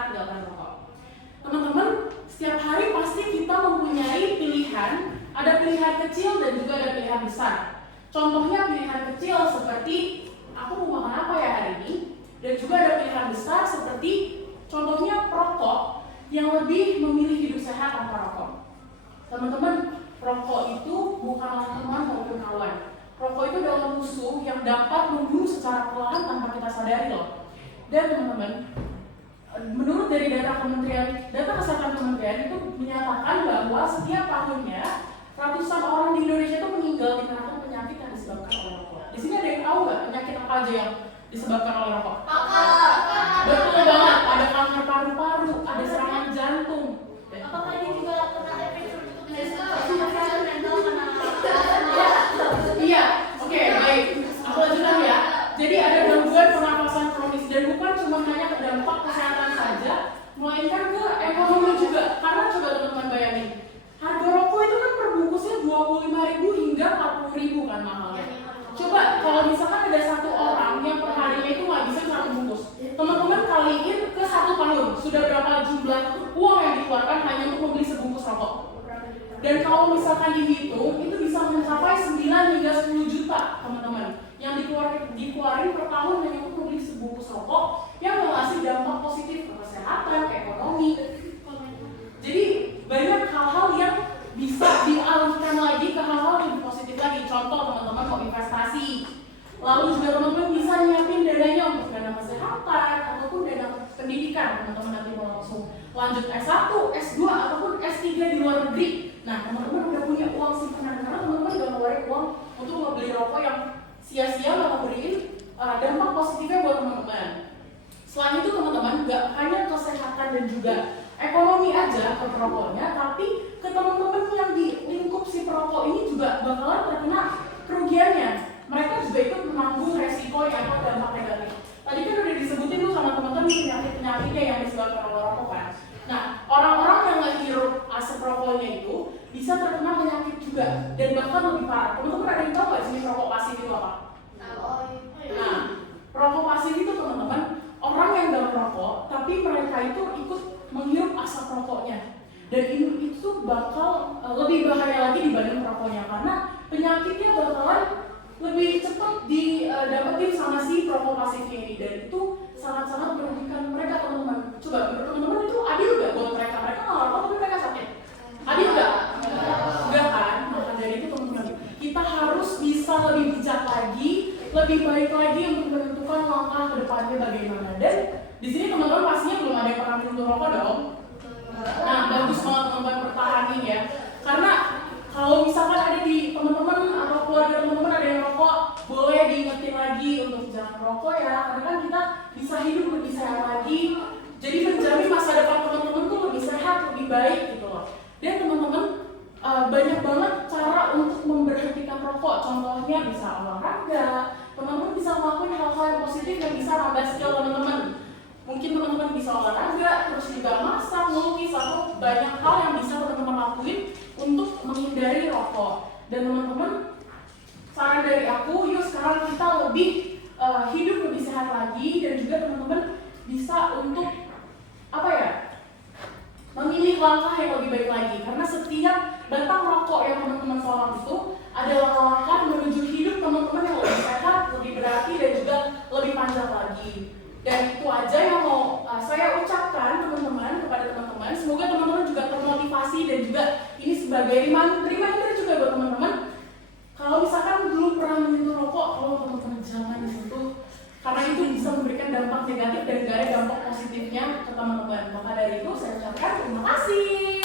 sehat tinggalkan rokok. Teman-teman, setiap hari pasti kita mempunyai pilihan, ada pilihan kecil dan juga ada pilihan besar. Contohnya pilihan kecil seperti aku mau makan apa ya hari ini, dan juga ada pilihan besar seperti contohnya perokok yang lebih memilih hidup sehat tanpa rokok. Teman-teman, rokok itu bukanlah teman maupun kawan. Rokok itu adalah musuh yang dapat membunuh secara perlahan tanpa kita sadari loh. Dan teman-teman, menurut dari data kesehatan kementerian itu menyatakan bahwa setiap tahunnya ratusan orang di Indonesia itu meninggal dikarenakan penyakit yang disebabkan oleh rokok. Di sini ada yang tahu nggak penyakit apa aja yang disebabkan oleh rokok? Betul banget, ada kanker paru-paru, ada serangan jantung. Apakah ini juga kena efek Iya, oke, baik. Aku lanjutkan ya. Jadi ada gangguan pernapasan kronis dan bukan cuma hanya ke dampak kesehatan saja, melainkan ke ekonomi juga. Karena coba teman-teman bayangin, harga rokok itu kan perbungkusnya 25.000 hingga 40.000 kan mahalnya. Coba kalau misalkan ada satu orang yang per harinya itu ngabisin satu bungkus, teman-teman kaliin ke 1 tahun, sudah berapa jumlah uang yang dikeluarkan hanya untuk membeli sebungkus rokok? Dan kalau misalkan dihitung, itu bisa mencapai 9 hingga 10 juta teman-teman yang dikeluarin per tahun hanya untuk membeli sebungkus rokok yang mengasih dampak positif ke kesehatan, ke ekonomi. Jadi banyak hal-hal yang bisa dialihkan lagi ke hal-hal yang lebih positif lagi. Contoh teman-teman mau investasi, lalu juga teman-teman bisa nyiapin dananya untuk dana kesehatan ataupun dana pendidikan. Teman-teman nanti mau langsung lanjut S1, S2 ataupun S3 di luar negeri. Nah, teman-teman udah punya uang simpanan karena teman-teman udah ngeluarin uang untuk membeli rokok yang sia-sia malah beriin dampak positifnya buat teman-teman. Selain itu teman-teman nggak hanya kesehatan dan juga ekonomi aja ke perokoknya, tapi ke teman-teman yang di lingkup si perokok ini juga bakalan terkena kerugiannya. Mereka juga ikut menanggung resiko yang ada dampak negatif. Tadi kan udah disebutin tuh sama teman-teman penyakit-penyakitnya yang disebabkan oleh rokok kan. Nah, orang-orang yang ngehirup asap rokoknya itu bisa terkena penyakit juga dan bahkan lebih parah. Teman-teman ada yang tahu nggak jenis rokok pasif itu apa? Nah, rokok pasif itu teman-teman orang yang nggak merokok, tapi mereka itu ikut menghirup asap rokoknya. Dan itu bakal lebih bahaya lagi dibanding rokoknya karena penyakitnya bakalan lebih cepat didapetin sama si rokok pasifnya ini, dan itu sangat-sangat merugikan mereka teman-teman. Coba menurut teman-teman itu adil nggak buat mereka? Mereka nggak rokok tapi mereka sakit. Adil nggak? Enggak kan? Maka dari itu teman-teman kita harus bisa lebih bijak lagi, lebih baik lagi untuk menentukan langkah ke depannya bagaimana. Dan di sini teman-teman pastinya belum ada yang pernah menyentuh rokok dong. Nah, bagus banget teman-teman pertahanin ya. Karena kalau misalkan ada di teman-teman atau keluarga teman-teman ada yang rokok, boleh diingetin lagi untuk jangan merokok ya. Karena kan kita bisa hidup lebih sehat lagi. Jadi menjamin masa depan teman-teman tuh lebih sehat, lebih baik gitu loh. Dan teman-teman banyak banget cara untuk memberhentikan rokok. Contohnya bisa olahraga. Teman-teman bisa melakukan hal-hal yang positif yang bisa nambah skill teman-teman. Mungkin teman-teman bisa olahraga, terus juga masak, melukis, atau banyak hal yang bisa teman-teman lakuin untuk menghindari rokok. Dan teman-teman, saran dari aku, yuk sekarang kita lebih hidup lebih sehat lagi, dan juga teman-teman bisa untuk memilih langkah yang lebih baik lagi. Karena setiap batang rokok yang teman-teman salam itu adalah langkah menuju hidup teman-teman yang lebih sehat, lebih berarti, dan juga lebih panjang lagi. Dan itu aja yang mau saya ucapkan teman-teman kepada teman-teman. Semoga teman-teman juga termotivasi dan juga ini sebagai reminder juga buat teman-teman. Kalau misalkan belum pernah menyentuh rokok, kalau teman-teman jangan disentuh karena itu bisa memberikan dampak negatif dan gak ada dampak positifnya ke teman-teman. Maka dari itu saya ucapkan terima kasih.